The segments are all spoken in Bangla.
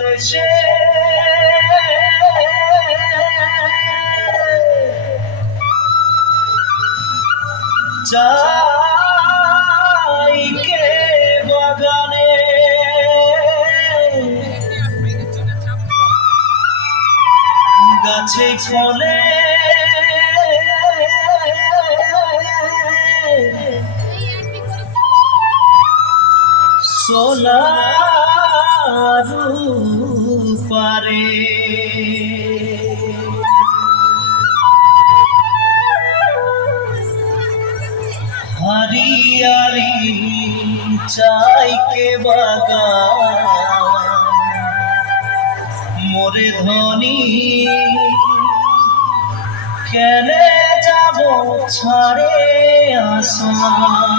দেশে যাই কে বাগানে গাছে ফলে সোনার পারে हरियाली चाय के बागान मोरे धनी केने जाबो छाड़े आसमान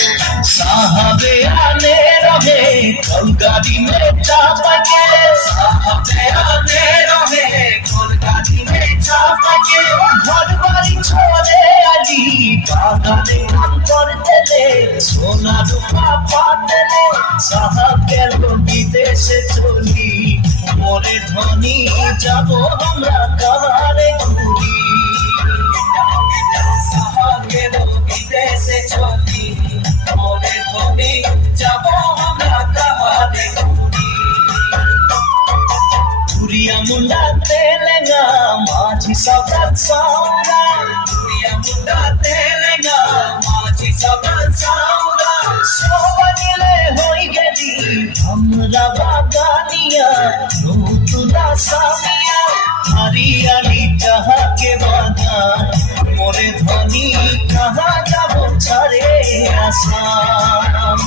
साहबे आने रहे गाड़ी में चापा के साहबे आने रहे गाड़ी में चापा के घर बाड़ी छोड़े आली बागाने काम करते ले सोना रूपा पाते ले साहबे विदेशे चली मोरे धनी जाबो हमरा कहारे घुरी साहबे विदेशे चली मोरे धनी जाबो हमरा कहारे घुरी घुरिया मुंडा तेलेंगा माझी सबरात सावरा घुरिया मुंडा तेलेंगा माझी सबरात सावरा सोबनिले होई गेली हमरा बागानिया नूतुला सामिया हरियाली जहाँ के बागान मोरे धनी कहाँ जाबो छाड़े आसाम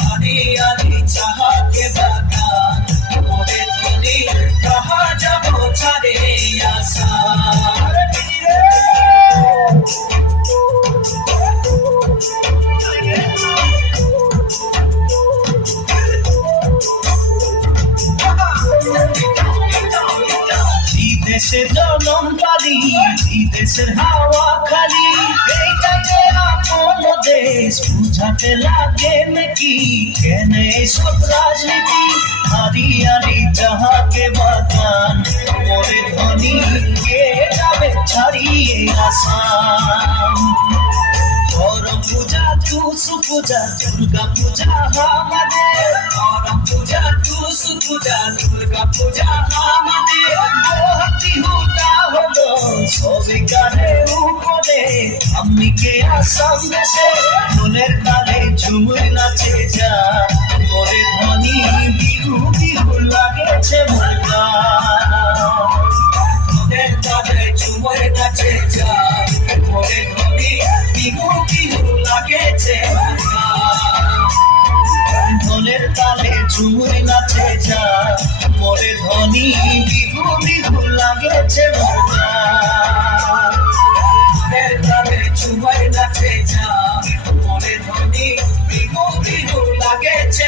हरियाली जहाँ के बागान मोरे धनी कहाँ जाबो छाड़े आसाम দেশে জনম পালি দেশের হাওয়া খালি এইটাকে আপন দেশ বুঝাতে লাগে নাকি কেন সব রাজনীতি হারিয়ালি যাহাকে বাগান মোরে ধনী কে যাবে ছাড়িয়ে আসাম করম পূজা টুসু পূজা দুর্গা পূজা আমাদের করম পূজা টুসু পূজা দুর্গা পূজা আমাদের ভক্তি হুটা হলো সবে কানে উপরে আমি কে আসাম দেশে মনের তালে ঝুমুর নাচে যা মোরে ধনী বিহু বিহু লাগেছে মোর গান মনের তালে ঝুমুর নাচে যা মোরে ধনী বিহু বিহু লাগেছে ঢোলের তালে ঝুমুর নাচে যা মোরে ধনী বিহু বিহু লাগেছে ঢোলের তালে ঝুমুর নাচে যা মোরে ধনী বিহু বিহু লাগেছে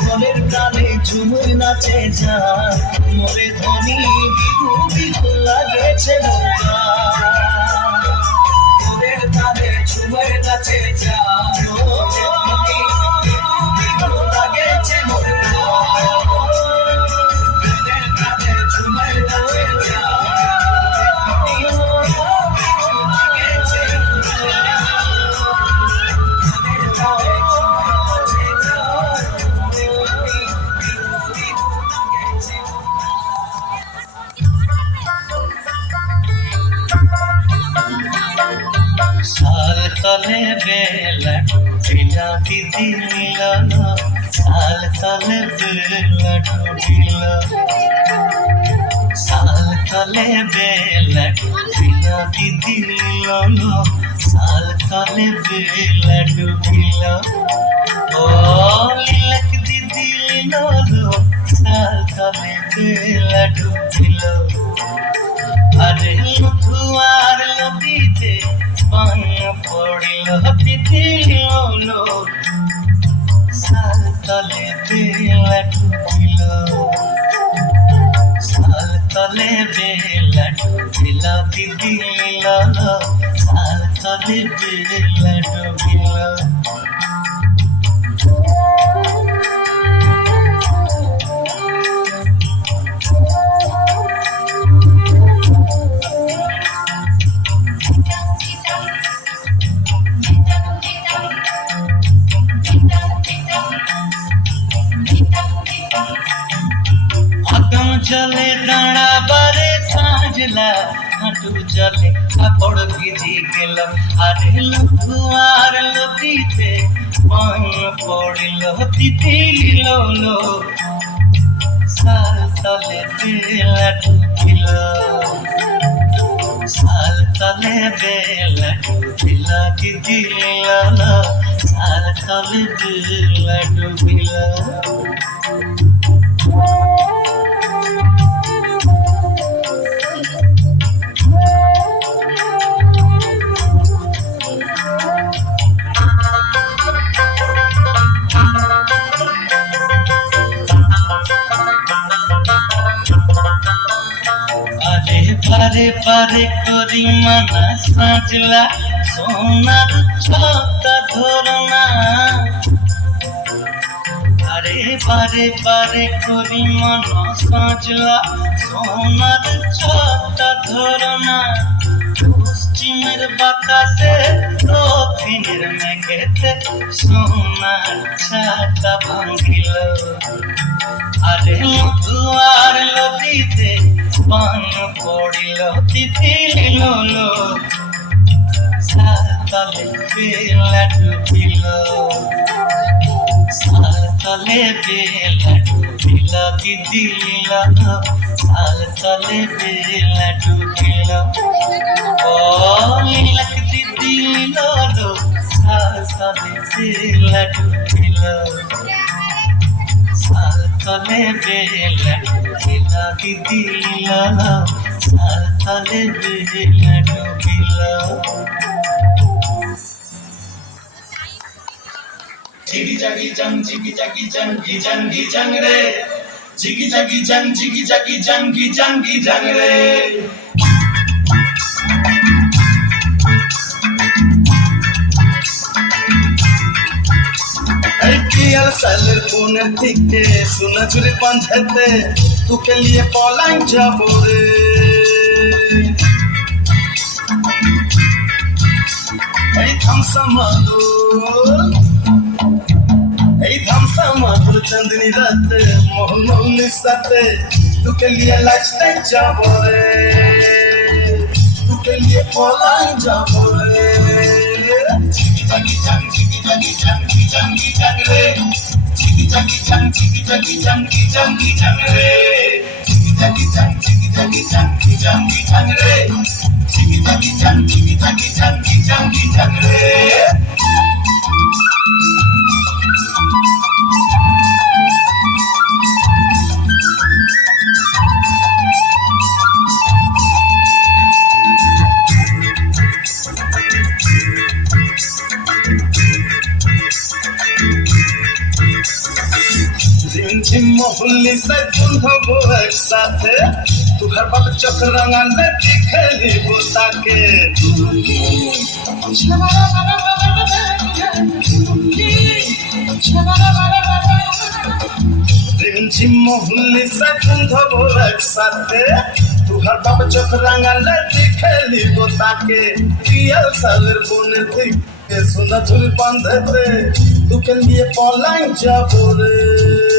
ঢোলের তালে ঝুমুর নাচে যা মোরে ধনী বিহু বিহু লাগেছে ঢোলের তালে ঝুমুর নাচে যা साल तले बेला डूबिला दिदिला साल तले बेला डूबिला साल तले बेला डूबिला दिदिला साल तले बेला डूबिला ओ लिलक दिदिला साल तले बेला डूबिला अरे বিলাতি দিল সাল তলে বেলা ডুবিল জলে দাঁড়াবারে সাজলা হাঁটু জলে কাপড় ভিজি গেল আরে লুকুয়ার লতিতে মন পড়িল তিতিল সাল তলে বেলা ডুবিল সাল তলে বেলা ডুবিল দিদিল সাল তলে বেলা ডুবিল পারে পারে করি মানা সাজলা সোনার ছটা ধরনা আরে পারে পারে করি মানা সাজলা সোনার ছটা ধরনা পশ্চিমের বাতাসে দক্ষিণের মেঘেতে সোনার ছাতা ভাঙিল আরে মধুয়ার লতিতে পান পড়িল তিতিল সাল তলে বেলা ডুবিল সাল তলে বেলা ডুবিল দিদিল সাল তলে বেলা ডুবিল ও লীলক দিদিল সাল তলে বেলা ডুবিল সাল তলে বেলা ডুবিল দিদিল সাল তলে বেলা ডুবিল জিগি জাগি জং জিগি জাগি জং গি জং রে জিগি জাগি জং জিগি জাগি জং গি জং রে পিয়ার সালের কোণের দিকে সোনাঝুরি পাঞ্জাতে তোকে নিয়ে পলাং যাব রে এই ধামসা মাদুর চাঁদনি রাতে মোহন মৌলির সাথে তোকে নিয়ে লাচতে যাব রে তোকে নিয়ে পলাং যাব রে জিগি জাগি জং জিগি জাগি জং গি জং রে জিগি জাগি জং জিগি জাগি জং গি জং রে জিগি জাগি জং জিগি জাগি জং গি জং রে জিগি জাগি জং জিগি জাগি জং গি জং রে मोहल्ली से तुम एक साथ तू घर पर चौक रंगाने दिखेली बुता के रिमझिम मोहल्ली से तुम एक साथ तू घर पर चौक रंगाने दिखेली बुता के पियल सालेर बोने थी के सोना झुल बांधते तू के लिए पलाइन जाबो रे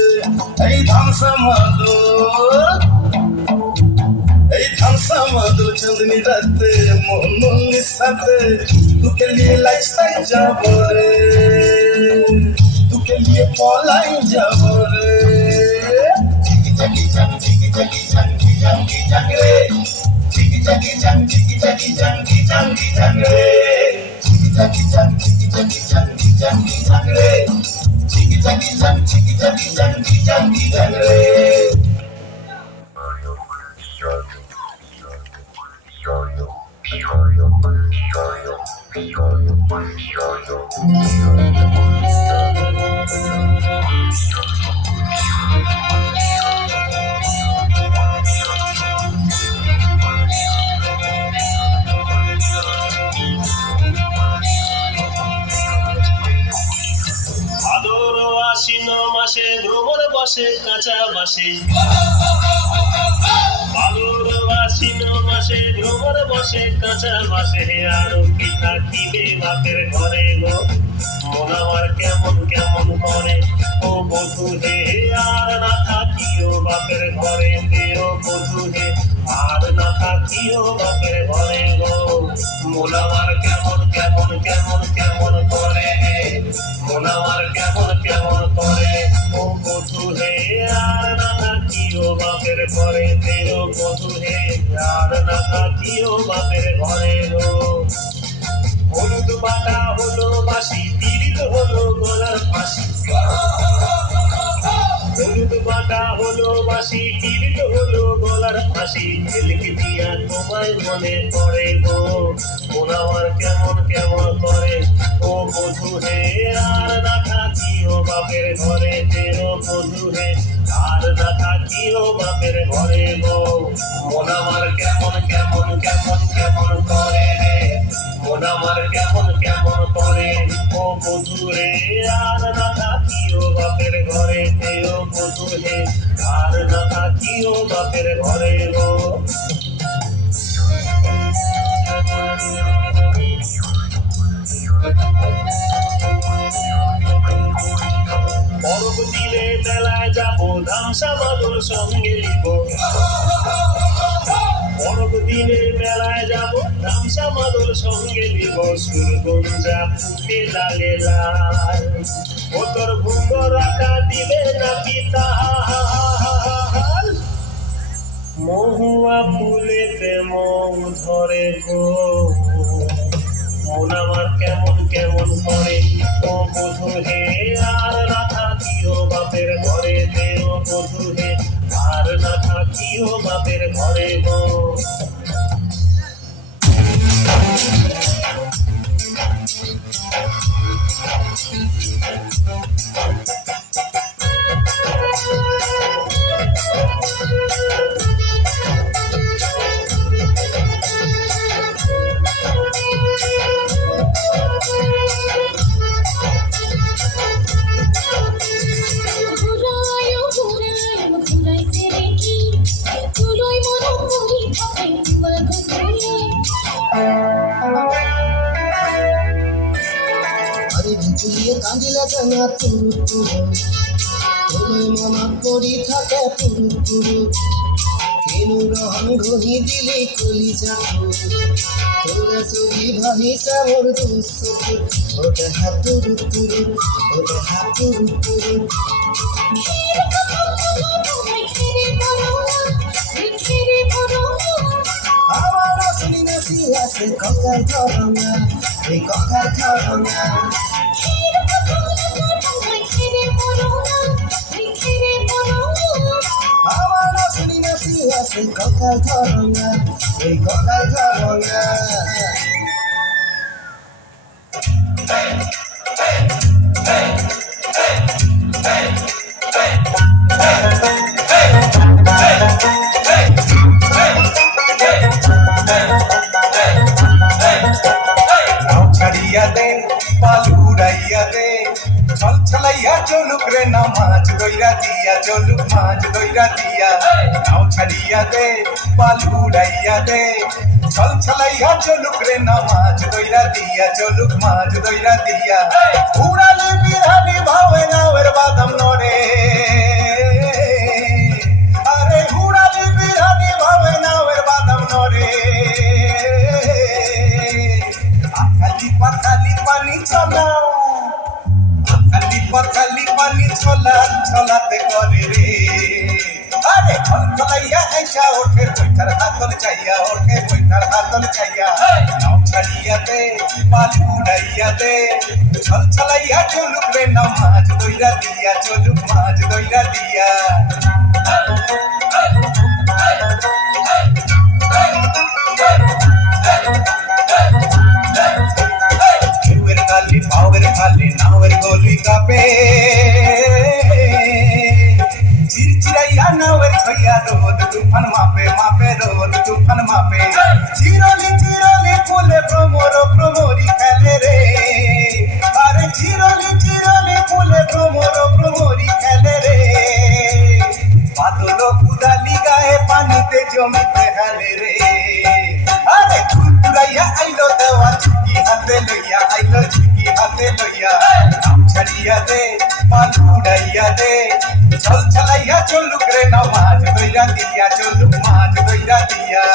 এই ধামসা মাদুর চাঁদনি রাতে মোহন মৌলির সাথে তোকে নিয়ে লাচতে যাব রে তোকে নিয়ে পলাই যাব রে জিগি জাগি জং জিগি জাগি জং গি জং রে জিগি জাগি জং জিগি জাগি জং গি জং রে জিগি জাগি জং জিগি জাগি জং গি জং রে জিগি জাগি জং জিগি জাগি জং গি জং রে মাসে বালুর আশ্বিন মাসে ভ্রমর বসে কাঁচা বাসে আর কি থাকিবে বাপের ঘরে গো মন আমার কেমন কেমন করে ও বধূ হে আর না থাকিও বাপের ঘরে দেও বধূ হে আর না থাকিও বাপের ঘরে গো মন আমার কেমন কেমন কেমন কেমন করে মন আমার কেমন কেমন করে ও বধূ হে আর না থাকিও বাপের ঘরে দেও বধূ হে আর না থাকিও বাপের ঘরে গো হলুদ বাটা হলো বাসি তিরিত হলো গলার ফাঁসি হলুদ বাটা হলো বাসি তিরিত হলো গলার ফাঁসি ছেলেকে দিয়া তোমায় মনে পড়ে গো মন আমার কেমন কেমন করে ও বধূ হে আর না থাকিও বাপের ঘরে তেরো বধূ হে আর না থাকিও বাপের ঘরে গো মন আমার কেমন কেমন কেমন কেমন করে রে মন আমার কেমন কেমন করে ও বধূ রে আর না থাকিও বাপের ঘরে তেও বধূ হে আর না থাকিও বাপের ঘরে গো পরব দিলে মেলায় যাবো ধামসা বাদল সঙ্গে লিব পরব দিনে মেলায় যাবো ধামসা বাদল সঙ্গে লিব সুরগঞ্জা ফুটে লাগে লাল ও তোর ঘুমরাটা দিবে নাকি তাহার মহুয়া ফুলেতে মৌ ধরে গো মন আমার কেমন কেমন করে ও বধূ হে আর না থাকিও বাপের ঘরে দেও বধূ হে আর না থাকিও বাপের ঘরে গো কান্দিলে জানা তুরু তুরু তোর মনা পড়ি থাকে পুরু পুরু কেনু রহন ঘহি দিলে কলি যাবো তোরা ছবি ভাহি সামর দুসুকু ওটা হাতুরু তুরু ওটা হাতুরু তুরু আমার আসলি নাসি আছে ককার ধরনা এই ককার ধরনা আমার নাসি নাসি আছে ককার ধরনা এই ককার ধরনা ছাড়িয়া দে পালুড়াইয়া দে ছল ছলাইয়া চলুক রে নামাজ দইরা দিয়া চলুক মাঝ দইরা দিয়া নাও ছাড়িয়া দে পালুড়াইয়া দে ছল ছলাইয়া চলুক রে নামাজ দইরা দিয়া চলুক মাঝ দইরা দিয়া উড়ালি বিড়ালি ভাবে নাওয়ের বাদাম নরে আরে উড়ালি বিড়ালি ভাবে নাওয়ের বাদাম নরে পাখালি পানি চলা পাখালি পানি চলা চলাতে করে রে আরে খলখলাইয়া আইসা ওঠে বইটার হাতল চাইয়া ওঠে বইটার হাতল চাইয়া নাও ছাড়িয়া দে পালি উড়াইয়া দে ছল ছলাইয়া চলুক রে নামাজ দইরা দিয়া চলুক মাঝ দইরা দিয়া পাওয়ের খালি নাওয়ের গলি কাপে চিরচিরাইয়া নাওয়ের ছইয়া রোদ তুফান মাপে মাপে রোদ তুফান মাপে চিরলি চিরলি ফুলে প্রমোর প্রমোরি খেলে রে আরে চিরলি চিরলি ফুলে প্রমোর প্রমোরি খেলে রে দে চল চালাইয়া চলুক রে না মাছ দইরা দিয়া চলুক মাছ দইরা দিয়া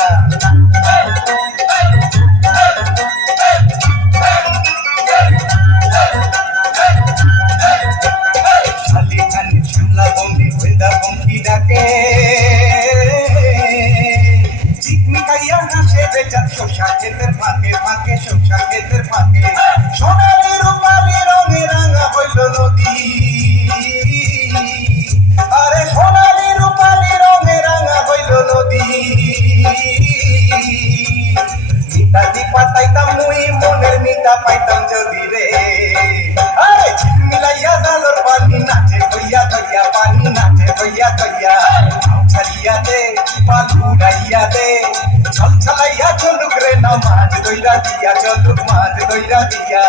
খালি খালি শিমলা বন্দি হইদা বঙ্কি ডাকে চিকনি খাইয়া হাসে বেচার শোষা ক্ষেতের ফাঁকে ফাঁকে শোষা ক্ষেতের ফাঁকে সোনালি রূপালি রঙে রাঙা হইল নদী আরে সোনালি রূপালি রঙে রাঙা হইল নদী মিতাদি পাতাইতাম মুই মনের মিতা পাইতাম যদি রে আরে মিলাইয়া দালর পানি নাচে কইয়া কইয়া পানি নাচে কইয়া কইয়া ছাড়িয়া দে পালু উড়াইয়া দে চল চালাইয়া চলুক রে না মাছ দইরা দিয়া চলুক মাছ দইরা দিয়া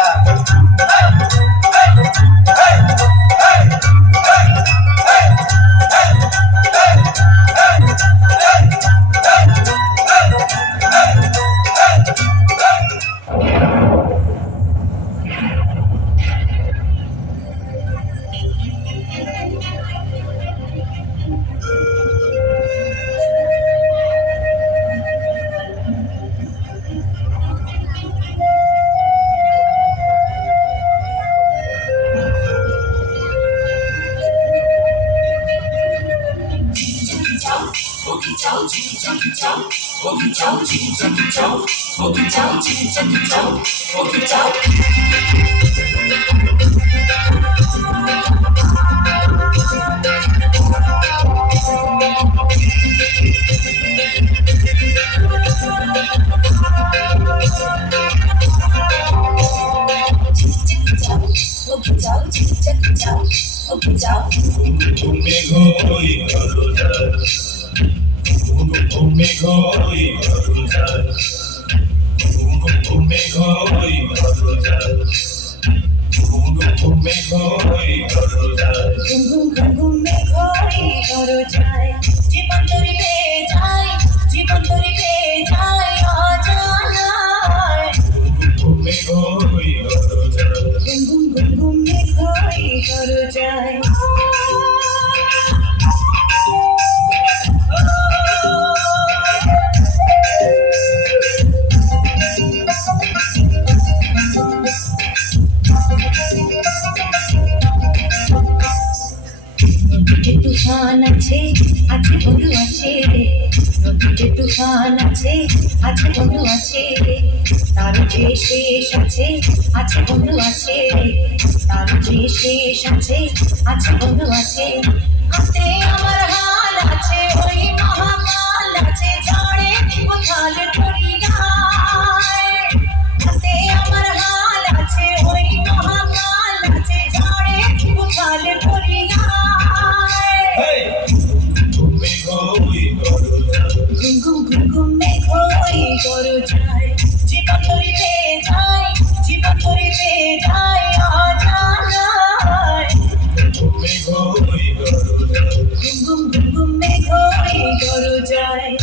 তুফান আছে আছে বন্ধু আছে রে নদীতে তুফান আছে আছে বন্ধু আছে রে তার যে শেষ আছে আছে বন্ধু আছে রে তার যে শেষ আছে আছে বন্ধু আছে হাতে আমার হাল আছে ওই মহাকাল আছে ঝড়ে কোথাল করিয়ায় হাতে আমার হাল আছে ওই মহাকাল আছে ঝড়ে কোথাল করিয়ায় ঘুম ঘুম ঘুম মেঘ হই করো যায় জীবন ধরিবে যায় জীবন ধরিবে যায় অজানায় ঘুম ঘুম ঘুম ঘুম মেঘ হই করো যায়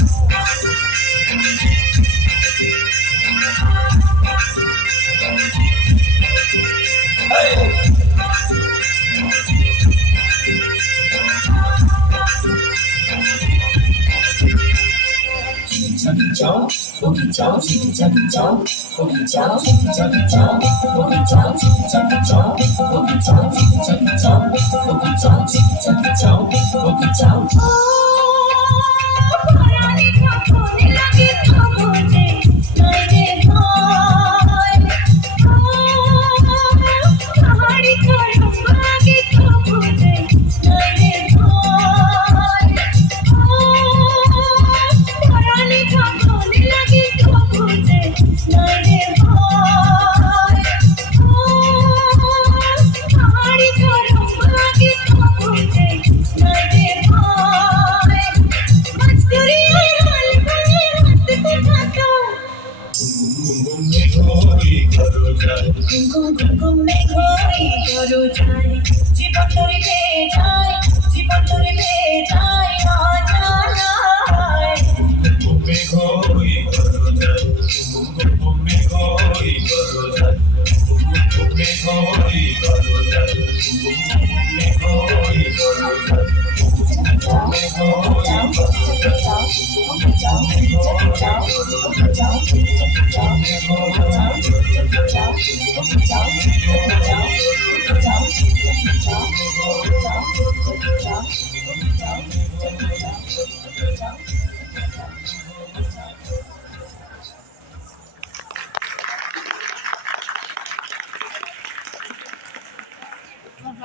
জীবন ধরিবে যায় জীবন ধরিবে যায় অজানায়